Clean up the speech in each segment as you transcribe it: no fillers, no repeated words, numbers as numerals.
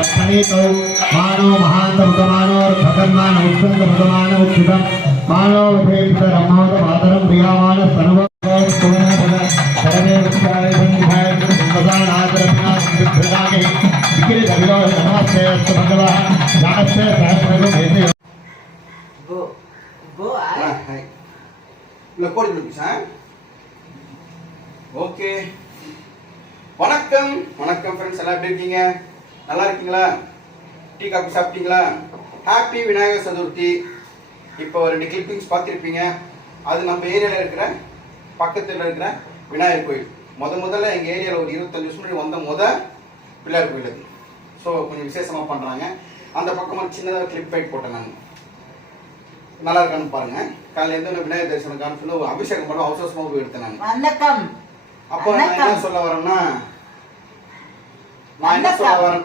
लक्षणीतौ मानो महान्तमुखमानोर्भगन्मान उत्सङ्गमुखमानोक्षितं मानो विधेयितरमोद मातरं प्रियामान सर्वोत्तमोपद सर्वे वृक्षाय बन्धाय संवसानाचरणागे विक्रीतविरोध नमस्ते अस्तु भगवः नमस्ते सहस्रगुणेते go hi recording இருக்கா ஓகே வணக்கம் ஃப்ரெண்ட்ஸ் எல்லாம் எப்படி இருக்கீங்க நல்லா இருக்கீங்களா டீ காபி சாப்பிட்டீங்களா ஹாப்பி விநாயகர் சதுர்த்தி இப்போ ரெண்டு கிளிப்பிங்ஸ் பார்த்துருப்பீங்க அது நம்ம ஏரியாவில் இருக்கிற பக்கத்தில் இருக்கிற விநாயகர் கோயில் முதல்ல எங்கள் ஏரியாவில் ஒரு 25 வருஷம் முன்னாடி வந்த பிள்ளையார் கோயில் அது ஸோ கொஞ்சம் விசேஷமாக பண்ணுறாங்க அந்த பக்கமாக சின்னதாக கிளிப் பைட் போட்டேன் நான் நல்லா இருக்கான்னு பாருங்க காலையிலேருந்து விநாயகர் தரிசனம் காமிச்சு ஒரு அபிஷேகம் பண்ண அவசரமாக போய் எடுத்தேன் நான் வணக்கம் அப்போ நான் என்ன சொல்ல வரேன்னா வணக்கம்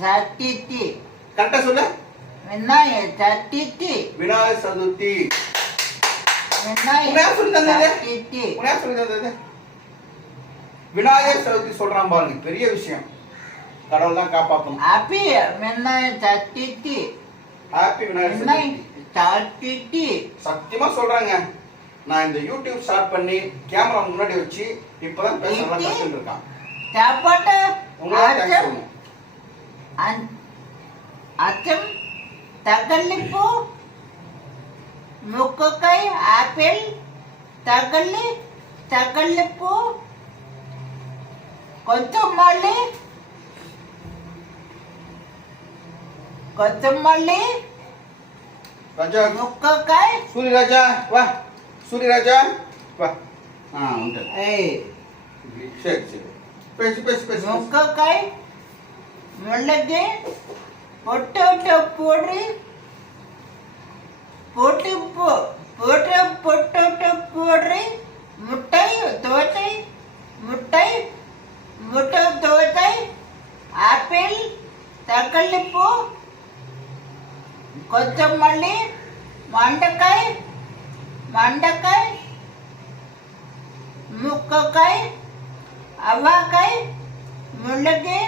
சதுர்த்தி கரெக்டா சொல்லு விநாயகர் சதுர்த்தி விநாயகர் சதுர்த்தி விநாயகர் சதுர்த்தி சொல்றான் பாருங்க பெரிய விஷயம் கடவுள் தான் காப்பாற்றணும் ஹாப்பி விநாயகர் சதுர்த்தி ஹாப்பி விநாயகர் சதுர்த்தி சத்தியமா சொல்றாங்க நான் இந்த யூடியூப் ஸ்டார்ட் பண்ணி கேமரா முன்னாடி வச்சு இப்பதான் பேசலாம் கத்துட்டு இருக்கான் சாப்பாட்டு உங்களுக்கு தேங்க்ஸ் சொல்லணும் அச்சம் தகல்லிப்பு முக்கக்காய் ஆப்பிள் தகல்லிப்பு கொத்தமல்லி ராஜா முக்கக்காய் சூரியராஜா வா சூரியராஜா வா உண்டு சரி பேசு முக்கக்காய் மிளகு பொட்டோட்டோ போடுறி முட்டை தோசை ஆப்பிள் தக்காளிப்பூ கொத்தமல்லி மண்டக்காய் முக்கக்காய் அவ்வாக்காய் மிளகு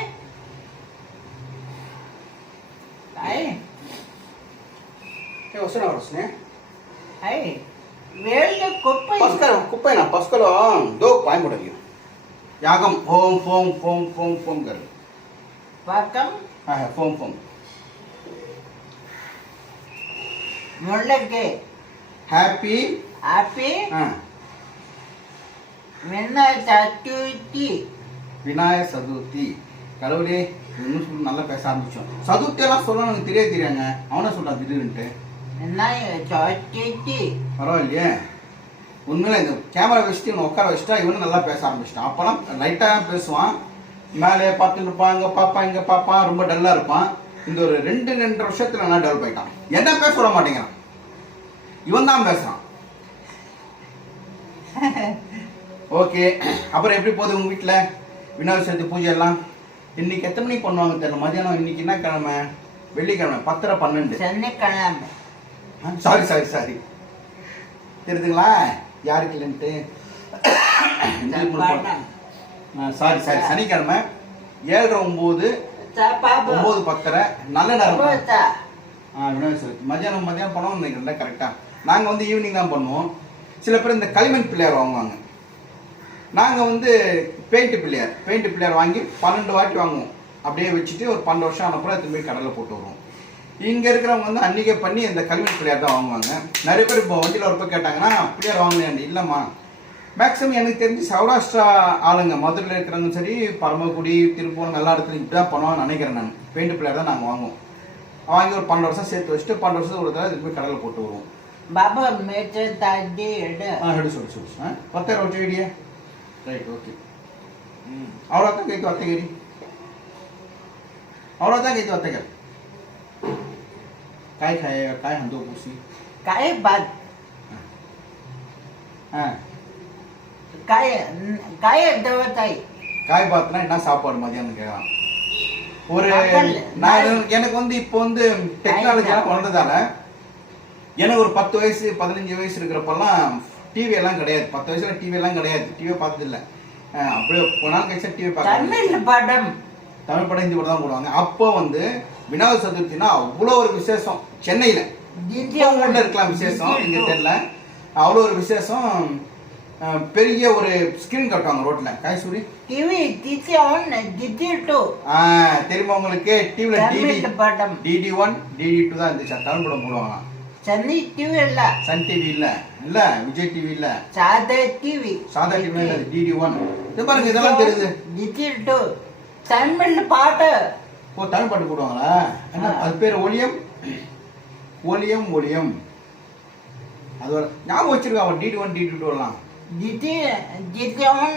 కుప్పైనా పసుకలో దో పాయముడలి యాగం ఓం ఫోం ఫోం ఫోం ఫోం గర్ పాకం ఫోం ఫోం ముళ్ళకి హ్యాపీ விநாயகர் சதுர்த்தி கடவுளே இன்னும் நல்லா பேச ஆரம்பிச்சோம் சதுர்த்தி எல்லாம் சொல்ல எனக்கு தெரியாங்க அவனை சொல்றான் திடீர்னுட்டு பரவாயில்லையே உண்மையில இந்த கேமரா வச்சுட்டு இவனை உட்கார வச்சுட்டா இவனும் நல்லா பேச ஆரம்பிச்சிட்டான் அப்பெல்லாம் லைட்டாக பேசுவான் மேலே பார்த்துட்டு இருப்பான் இங்கே பார்ப்பான் ரொம்ப டல்லாக இருப்பான் இந்த ஒரு 2 வருஷத்துல நல்லா டெவலப் ஆகிட்டான் என்ன பேச விட மாட்டேங்கிறான் இவன் தான் பேசுறான் ஓகே அப்புறம் எப்படி போகுது உங்கள் வீட்டில் விநாயகர் சதுர்த்தி பூஜை எல்லாம் இன்னைக்கு எத்தனை மணிக்கு பண்ணுவாங்க தெரியல மதியானம் இன்னைக்கு என்ன கிழமை வெள்ளிக்கிழமை 10:12 சனிக்கிழமை சாரி தெரியுதுங்களா யாருக்கு இல்லைன்ட்டு சாரி சனிக்கிழமை 7:09 9:10 நல்ல நேரம் விநாயகர் சதுர்த்தி மதியானம் பண்ணுவோம் நினைக்கிறேன் கரெக்டாக நாங்கள் வந்து ஈவினிங் தான் பண்ணுவோம் சில பேர் இந்த களிமண் பிள்ளையார் வாங்குவாங்க நாங்கள் வந்து பெயிண்ட் பிள்ளையார் வாங்கி 12 வாட்டி வாங்குவோம் அப்படியே வச்சுட்டு ஒரு 12 வருஷம் ஆனப்பறம் திரும்பி கடலில் போட்டு வருவோம் இங்கே இருக்கிறவங்க வந்து அன்றைக்கே பண்ணி இந்த களிமண் பிள்ளையார் தான் வாங்குவாங்க நிறைய பேர் இப்போ வண்டியில் ஒரு போய் கேட்டாங்கன்னா பிள்ளையார் வாங்கினேன் இல்லைம்மா மேக்ஸிமம் எனக்கு தெரிஞ்சு சௌராஷ்டிரா ஆளுங்க மதுரையில் இருக்கிறவங்க சரி பரமக்குடி திருப்பூர் எல்லா இடத்துலையும் இப்படி தான் பண்ணுவாங்கன்னு நினைக்கிறேன் நான் பெயிண்ட் பிள்ளையார் தான் நாங்கள் வாங்குவோம் வாங்கி ஒரு 12 வருஷம் சேர்த்து வச்சுட்டு 12 வருஷத்துக்கு ஒரு தடவை திரும்பி கடலில் போட்டு வருவோம் ಬಾಬಾ ಮೇಚೆ ತಾಡಿ ಎಡೆ ಹೇಳಿ ಸುಳ್ಳು ಬರ್ತಾರೆ ಒಟ್ಟು ಹಿಡಿಯೇ ರೈಟ್ ಓಕೆ ಅವ್ರ ಹತ್ತೈತು ಅತ್ತಗಿರಿ ಅವ್ರ ಹತ್ತಾಗೈತು ಅತ್ತಗ ಕಾಯಿ ಹಂದು ಪೂಸಿ ಕಾಯಿ ಬಾತ್ காய் தேவதாய் காய் பாத்னா என்ன சாப்பாடு மதியானம் கேட்கலாம் ஒரு நான் எனக்கு வந்து இப்போ வந்து டெக்னாலஜி எல்லாம் வளர்ந்ததால எனக்கு ஒரு 10 வயசு 15 வயசு இருக்கிறப்பெல்லாம் டிவி எல்லாம் கிடையாது. 10 வயசுல டிவி எல்லாம் கிடையாது, டிவியை பார்த்தது இல்லை. அப்படியே நாள் கழிச்சா டிவி தமிழ் படம் தமிழ் படம் ஹிந்தி படம் தான் போடுவாங்க. அப்போ வந்து விநாயகர் சதுர்த்தினா அவ்வளோ ஒரு விசேஷம். சென்னையில ஊர்ல இருக்கலாம் விசேஷம், இங்க தெரியல. அவ்வளோ ஒரு விசேஷம். பெரிய ஒரு ஸ்கிரீன் கட்டுவாங்க ரோட்ல. காய்சூரி டிவி தெரியுமா உங்களுக்கு? டிவில DD1 DD2 தான் இருந்துச்சு. தமிழ் படம் போடுவாங்க. சன்னி டிவி இல்ல, சன் டிவி இல்ல, இல்ல விஜய் டிவி இல்ல, சாதா டிவி. சாதா டிவி இல்ல, DD1. இது பாருங்க, இதெல்லாம் தெரியுது. DD2 தமிழ் பாட்டு. ஓ, தமிழ் பாட்டு போடுவாங்களா? என்ன அது பேர்? ஒளியம் ஒளியம் ஒளியம். அது ஞாபகம் வச்சிருக்கா அவன். DD1 DD2 எல்லாம். DD1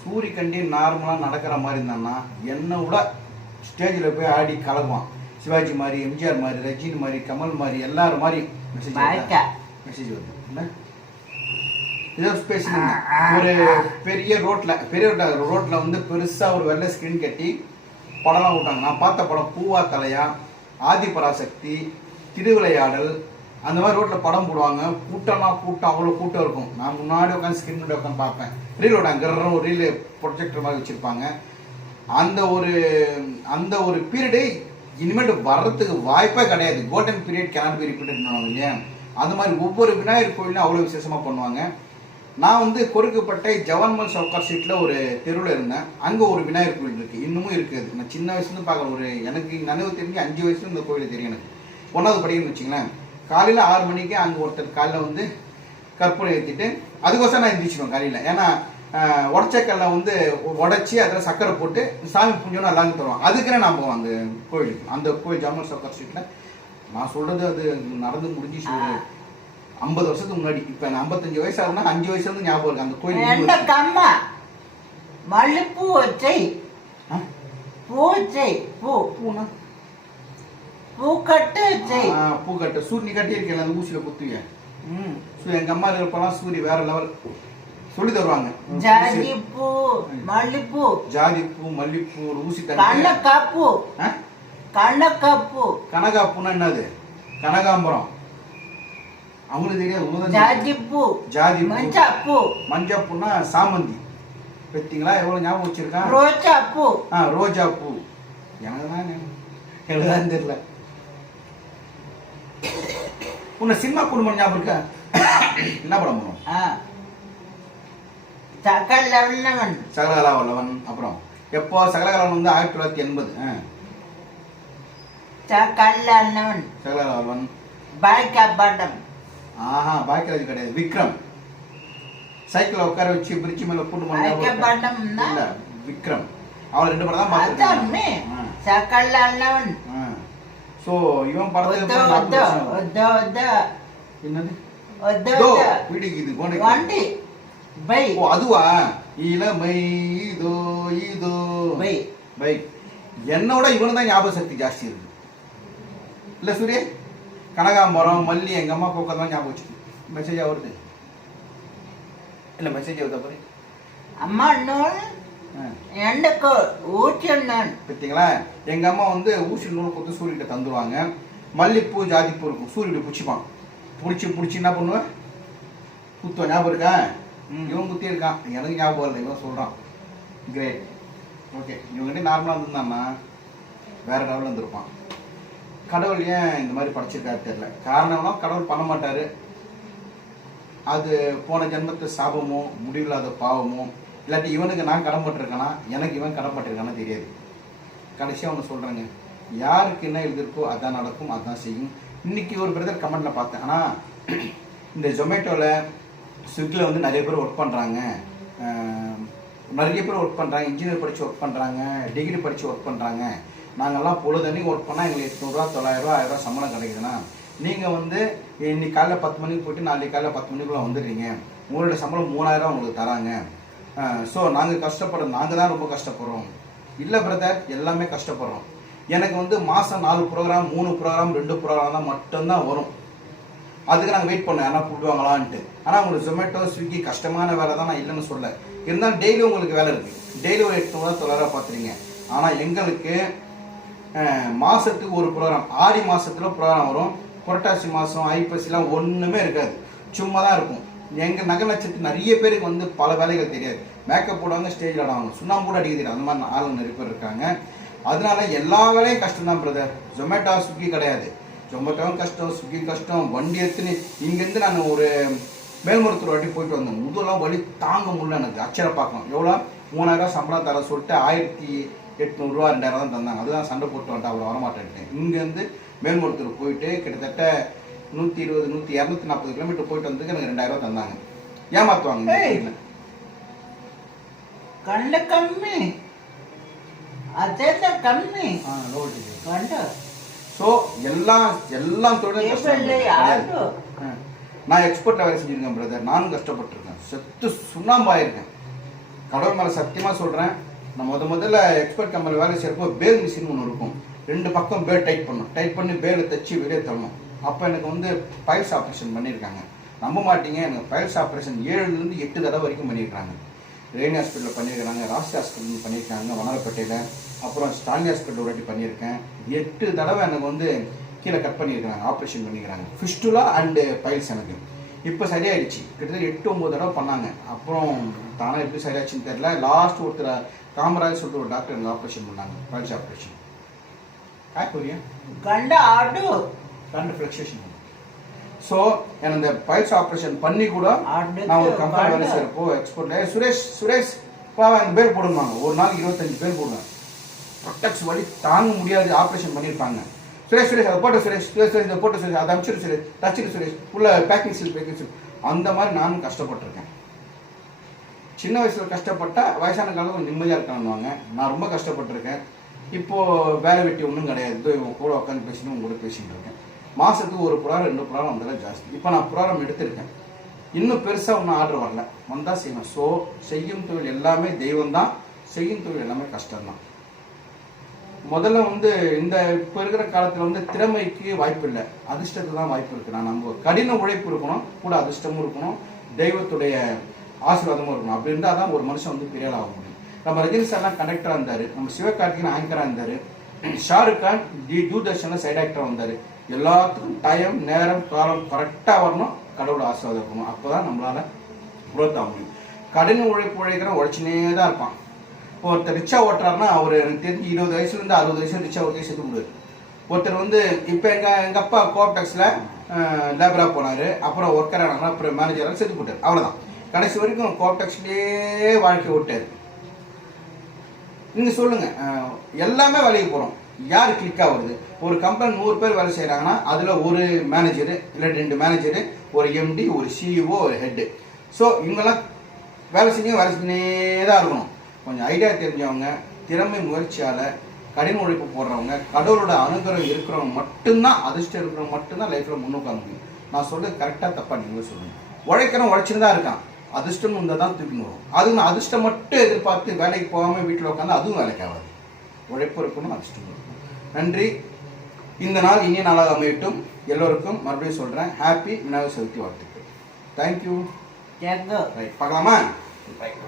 சூரியகண்டி நார்மலா நடக்கிற மாதிரி இருந்தான்னா என்ன விட ஸ்டேஜில் போய் ஆடி கலக்குவான். சிவாஜி மாதிரி, எம்ஜிஆர் மாதிரி, ரஜினி மாதிரி, கமல் மாதிரி, எல்லாரும் மாதிரி மெசேஜ் வருது. என்ன இதோ ஒரு பெரிய ரோட்ல வந்து பெருசா ஒரு வெள்ளை ஸ்கிரீன் கட்டி படம்லாம் விட்டாங்க. நான் பார்த்த படம் பூவா தலையா, ஆதிபராசக்தி, திருவிளையாடல், அந்த மாதிரி ரோட்ல படம் போடுவாங்க. கூட்டம் அவ்வளோ கூட்டம் இருக்கும். நான் முன்னாடி உட்காந்து ஸ்கிரீன் முன்னாடி உட்காந்து பார்ப்பேன். ரீல் விட்டாங்க, ஒரு ரீல் ப்ரொஜெக்டர் மாதிரி வச்சிருப்பாங்க. அந்த ஒரு பீரியடு இனிமேல் வர்றதுக்கு வாய்ப்பே கிடையாது. Golden period cannot be repeated இல்லையா? அந்த மாதிரி ஒவ்வொரு விநாயகர் கோயிலும் அவ்வளோ விசேஷமாக பண்ணுவாங்க. நான் வந்து கொருக்குப்பட்டை ஜவன்மல் சவுக்கார் ஸ்ட்ரீட்டில் ஒரு தெருவில் இருந்தேன். அங்கே ஒரு விநாயகர் கோயில் இருக்குது, இன்னமும் இருக்குது. நான் சின்ன வயசுலேருந்து பார்க்குறேன். எனக்கு நினைவு தெரிஞ்சு 5 வயசுல இந்த கோயில் தெரியும். எனக்கு 1வது படிக்கணும்னு வச்சுங்களேன். காலையில் 6 மணிக்கு அங்கே ஒருத்தர் காலையில் வந்து கற்பூரம் ஏற்றிட்டு அதுக்கோசம் நான் எந்திரிச்சிடுவேன் காலையில். ஏன்னா உடச்சக்கல்ல வந்து உடச்சி அதில் சக்கரை போட்டு சாமி புஞ்சோன்னு எல்லாமே தருவாங்க. அதுக்குன்னு நான் போவேன் அந்த கோயிலுக்கு. அந்த கோயில் ஜவன்மல் சவுக்கார் ஸ்ட்ரீட்டில். நான் சொல்கிறது அது நடந்து முடிஞ்சு 50 வருஷத்துக்கு முன்னாடி. இப்போ நான் 55 வயசு ஆகுதுன்னா 5 வயசுல இருந்து ஞாபகம் இருக்கு அந்த கோயில். மல்லிப்பூ வச்சை பூனா பூக்கட்டு வச்சை பூக்கட்டு சூரிய கட்டி இருக்கல, அந்த ஊசியில குத்துவிய. எங்க அம்மா இருப்பெல்லாம் சூரிய வேற லெவல் சொல்லி தருவாங்க. ஜாதி பூ மல்லிப்பூ, ஜாதி பூ மல்லிப்பூ, ஊசி கனகாப்பூ. கனகாப்பூன்னா என்னது? கனகாம்பரம். அவங்களுக்கு தெரியாது. ஜாதி மஞ்சப்பூன்னா சாமந்தி. பார்த்தீங்களா எவ்வளவு ஞாபகம் வச்சிருக்கா? ரோஜா பூ. எனக்கு தான் தெரியல. உன்னை சினிமா குடும்பம் ஞாபகம் இருக்கா? என்ன படம் பண்ணும்? சகலகலா வல்லவன். அப்புறம் எப்போ சகலகலவன் வந்து 1980. சகலகலா வல்லவன் பாக்கியராஜ் கிடையாது, விக்ரம். சைக்கிள் உட்கார வச்சு பிரிட்ஜ் மேல போட்டு இல்ல விக்ரம். அவன் 2 படம் தான் பார்த்திருக்கேன். சோ இவன் படத்துல என்னது பிடிக்குது வண்டி. ஓ அதுவா? இளமை இதோ இதோ பைக். என்னோட இவனு தான் ஞாபக சக்தி ஜாஸ்தி இருக்கு இல்ல சூரிய? கனகாம்பரம் மல்லி எங்க அம்மா போக்கதான் ஞாபகம் வச்சு. மெசேஜ் வருது இல்ல? மெசேஜ் வருதா பாரு. அம்மா பார்த்தீங்களா? எங்க அம்மா வந்து ஊசி நூல் கொடுத்து சூரியகிட்ட தந்துருவாங்க. மல்லிப்பூ ஜாதிப்பூ இருக்கும். சூரியகிட்ட பிடிச்சிப்பான். பிடிச்சி என்ன பண்ணுவேன்? குத்துவ. ஞாபகம் இருக்கா? இவன் குத்தி இருக்கான், எனக்கு ஞாபகம் இல்லை. இவன் சொல்றான். கிரேட். ஓகே, இவங்கிட்ட நார்மலா இருந்திருந்தான்னா வேற லெவலில் இருந்திருப்பான். கடவுள் ஏன் இந்த மாதிரி படைச்சிருக்காரு தெரியல. காரணம்னா கடவுள் பண்ண மாட்டாரு. அது போன ஜென்மத்து சாபமோ முடிவில்லாத பாவமோ இல்லாட்டி இவனுக்கு நான் கடன்பட்டிருக்கானா எனக்கு இவன் கடன்பட்டிருக்கானா தெரியாது. கடைசியாக ஒன்று சொல்கிறேங்க, யாருக்கு என்ன எழுதிருக்கோ அதான் நடக்கும், அதான் செய்யும். இன்னைக்கு ஒரு பிரதர் கமெண்ட்ல பார்த்தேன். ஆனால் இந்த ஜொமேட்டோவில் ஸ்விக்கியில் வந்து நிறைய பேர் ஒர்க் பண்ணுறாங்க. இன்ஜினியர் படித்து ஒர்க் பண்ணுறாங்க, டிகிரி படித்து ஒர்க் பண்ணுறாங்க. நாங்கள்லாம் பொழுதன்னைக்கு ஒர்க் பண்ணால் எங்களுக்கு 800 900 1000 சம்பளம் கிடைக்குதுன்னா, நீங்கள் வந்து இன்னைக்கு காலைல 10 மணிக்கு போய்ட்டு நாளைக்கு காலைல 10 மணிக்குள்ளே வந்துடுறீங்க. உங்களோட சம்பளம் 3000 உங்களுக்கு தராங்க. ஸோ நாங்கள் கஷ்டப்படுறோம், நாங்கள் தான் ரொம்ப கஷ்டப்படுறோம். இல்லை பிரதர், எல்லாமே கஷ்டப்படுறோம். எனக்கு வந்து மாதம் 4 ப்ரோக்ராம் 3 ப்ரோக்ராம் 2 ப்ரோக்ராம் தான் மட்டும்தான் வரும். அதுக்கு நாங்கள் வெயிட் பண்ணோம் யாரா கூப்பிடுவாங்களான்ட்டு. ஆனால் உங்களுக்கு ஜொமேட்டோ ஸ்விக்கி கஷ்டமான வேலை தான், நான் இல்லைன்னு சொல்ல. இருந்தாலும் டெய்லி உங்களுக்கு வேலை இருக்குது. டெய்லி ஒரு 800 900 பார்த்துறீங்க. ஆனால் எங்களுக்கு மாதத்துக்கு ஒரு ப்ரோக்ராம் 6 மாதத்தில் ப்ரோக்ராம் வரும். புரட்டாசி மாதம் ஐப்பசிலாம் ஒன்றுமே இருக்காது, சும்மா தான் இருக்கும். எங்கள் நகை நட்சத்திரம் நிறைய பேருக்கு வந்து பல வேலைகள் தெரியாது. மேக்கப் போடுவாங்க, ஸ்டேஜில் ஆடுவாங்க, சுண்ணாம்பு கூட அடிக்க தெரியாது, அந்த மாதிரி ஆள் நிறைய பேர் இருக்காங்க. அதனால எல்லா வேலையும் கஷ்டம் தான் பிரதர். ஜொமேட்டோ ஸ்விக்கி கிடையாது, ஜொமேட்டோவும் கஷ்டம், ஸ்விக்கி கஷ்டம். வண்டி எடுத்துன்னு இங்கேருந்து நான் ஒரு மேல்மருத்துவர் வாட்டி போயிட்டு வந்தேன். முதலாம் வழி தாங்க முடியல எனக்கு. அச்சரை பார்க்கணும் எவ்வளோ 3000 சம்பளம் தர சொல்லிட்டு 1800 ரூபா 2000 தான் தந்தாங்க. அதுதான் சண்டை போட்டு வந்துட்டு அவ்வளோ வரமாட்டேன். இங்கேருந்து மேல்மருத்துவர் போயிட்டு கிட்டத்தட்ட 120 240 கிலோமீட்டர் போயிட்டு வந்ததுக்கு எனக்கு 2000 ரூபா தந்தாங்க. ஏமாத்துவாங்க. கண்ட கம்மி அதே கம்மி கண்ட. ஸோ எல்லாம் தொழில் நான் எக்ஸ்போர்ட்டில் வேலை செஞ்சுருக்கேன் பிரதர். நானும் கஷ்டப்பட்டிருக்கேன், செத்து சுண்ணாம்பாயிருக்கேன். கடவுள் மேலே சத்தியமாக சொல்கிறேன். நான் முதல்ல எக்ஸ்போர்ட் கம்பெனியில் வேலை செய்கிறப்போ பேல் மிஷின் ஒன்று இருக்கும். 2 பக்கம் பேல் டைட் பண்ணி பேலை தைச்சி வெளியே தரணும். அப்போ எனக்கு வந்து பைல்ஸ் ஆப்ரேஷன் பண்ணியிருக்காங்க. நம்ப மாட்டீங்க, எனக்கு பைல்ஸ் ஆப்ரேஷன் 7லேருந்து 8 தடவை வரைக்கும் பண்ணியிருக்காங்க. ரெய்னி ஹாஸ்பிட்டலில் பண்ணியிருக்காங்க, ராசி ஹாஸ்பிட்டல் பண்ணியிருக்காங்க வனரப்பேட்டையில், அப்புறம் ஸ்டாலினி ஹாஸ்பிட்டல் ஒரு வாட்டி பண்ணியிருக்கேன். 8 தடவை எனக்கு வந்து கீழே கட் பண்ணியிருக்காங்க, ஆப்ரேஷன் பண்ணியிருக்காங்க. ஃபிஸ்டுலா அண்டு பைல்ஸ் எனக்கு இப்போ சரியாயிடுச்சு. கிட்டத்தட்ட 8-9 தடவை பண்ணாங்க. அப்புறம் தானே எப்படி சரியாச்சுன்னு தெரியல. லாஸ்ட் ஒருத்தர் காமராஜ் சொல்லிட்டு ஒரு டாக்டர் எனக்கு ஆப்ரேஷன் பண்ணாங்க, பைல்ஸ் ஆப்ரேஷன். கண்ட ஆடு கண்டு ஃப்ளக்சுவேஷன். ஸோ எனக்கு இந்த பைல்ஸ் ஆப்ரேஷன் பண்ணி கூட நான் ஒரு கம்பெனி வேலை செய்கிறப்போ எக்ஸ்போர்ட்டில் சுரேஷ் பாவா அந்த பேர் போடுவாங்க. ஒரு நாளைக்கு 25 பேர் போடுவேன். ப்ரொடக்ட்ஸ் வழி தாங்க முடியாது, ஆப்ரேஷன் பண்ணியிருப்பாங்க. சுரேஷ் அதை போட்ட சுரேஷ் இதை போட்ட சுரேஷ் அதை அமிச்சிரு சுரேஷ் டச்சிரு சுரேஷ் உள்ள பேக்கிங் சீல். அந்த மாதிரி நானும் கஷ்டப்பட்டிருக்கேன். சின்ன வயசில் கஷ்டப்பட்டா வயசான காலம் கொஞ்சம் நிம்மதியாக இருக்கணும்னுவாங்க. நான் ரொம்ப கஷ்டப்பட்டிருக்கேன். இப்போது வேலை வெட்டி ஒன்றும் கிடையாது. இவங்க கூட உட்காந்து பேசிட்டு உங்க கூட பேசிகிட்டு இருக்கேன். மாதத்துக்கு 1 புறாரம் 2 புறாரம் வந்தாலும் ஜாஸ்தி. இப்போ நான் புறாரம் எடுத்திருக்கேன். இன்னும் பெருசாக ஒன்றும் ஆர்டர் வரல, வந்தால் செய்யணும். ஸோ செய்யும் தொழில் எல்லாமே தெய்வம் தான், செய்யும் தொழில் எல்லாமே கஷ்டம்தான். முதல்ல வந்து இந்த இப்போ இருக்கிற காலத்தில் வந்து திறமைக்கு வாய்ப்பு இல்லை, அதிர்ஷ்டத்துக்கு தான் வாய்ப்பு இருக்குது. நான் நம்ம கடின உழைப்பு இருக்கணும், கூட அதிர்ஷ்டமும் இருக்கணும், தெய்வத்துடைய ஆசீர்வாதமும் இருக்கணும். அப்படி இருந்தால் தான் ஒரு மனுஷன் வந்து பெரிய ஆக முடியும். நம்ம ரஜினி சார்லாம் கண்டக்டராக இருந்தார், நம்ம சிவகார்த்திகேயன் ஆங்கராக இருந்தார், ஷாருக் கான் தூர்தர்ஷனில் சைட் ஆக்டராக வந்தார். எல்லாத்துக்கும் டைம் நேரம் காலம் கரெக்டாக வரணும், கடவுளை ஆசீர்வாதம் இருக்கணும். அப்போ தான் நம்மளால் குரோத் ஆக முடியும். கடின உழைப்பு உழைச்சினே தான் இருப்பான். இப்போ ஒருத்தர் ரிக்ஷா ஓட்டுறாருன்னா அவர் எனக்கு தெரிஞ்சு 20 வயசுலேருந்து 60 வயசு ரிக்ஷா ஓட்டி சேர்த்து முடியாது. ஒருத்தர் வந்து இப்போ எங்கள் அப்பா கோஆப்டெக்ஸில் லேபராக போனார், அப்புறம் ஒர்க்கர் ஆனாங்க, அப்புறம் மேனேஜராக சேர்த்து போட்டார். அவ்வளோதான், கடைசி வரைக்கும் கோஆப்டெக்ஸ்லேயே வாழ்க்கை ஓட்டார். நீங்கள் சொல்லுங்கள், எல்லாமே வேலைக்கு போகிறோம், யார் கிளிக்காக வருது? ஒரு கம்பெனி 100 பேர் வேலை செய்கிறாங்கன்னா அதில் ஒரு மேனேஜரு இல்லை 2 மேனேஜரு, ஒரு எம்டி, ஒரு சிஇஓ, ஒரு ஹெட்டு. ஸோ இவங்கெல்லாம் வேலை செஞ்சே தான் இருக்கணும். கொஞ்சம் ஐடியா தெரிஞ்சவங்க, திறமை முயற்சியால் கடின உழைப்பு போடுறவங்க, கடவுளோட அனுகிரகம் இருக்கிறவங்க மட்டும்தான், அதிர்ஷ்டம் இருக்கிறவங்க மட்டும்தான் லைஃப்பில் முன்னோக்க முடியும். நான் சொல்கிறது கரெக்டாக தப்பாக நீங்களும் சொல்லுங்கள். உழைச்சுன்னு தான் இருக்கான், அதிர்ஷ்டம் இருந்தால் தான் தூக்கின்னு வரும். அதுவும் அதிர்ஷ்டம் மட்டும் எதிர்பார்த்து வேலைக்கு போகாமல் வீட்டில் உட்காந்து அதுவும் வேலைக்கு ஆகாது. உழைப்பு இருக்கணும், அதிர்ஷ்டம் இருக்கணும். நன்றி. இந்த நாள் இனிய நாளாக அமையட்டும். எல்லோருக்கும் மறுபடியும் சொல்கிறேன், ஹாப்பி விநாயகர் சதுர்த்தி வாழ்த்துக்கள். தேங்க்யூ. ரைட், பார்க்கலாமா? ரைட்.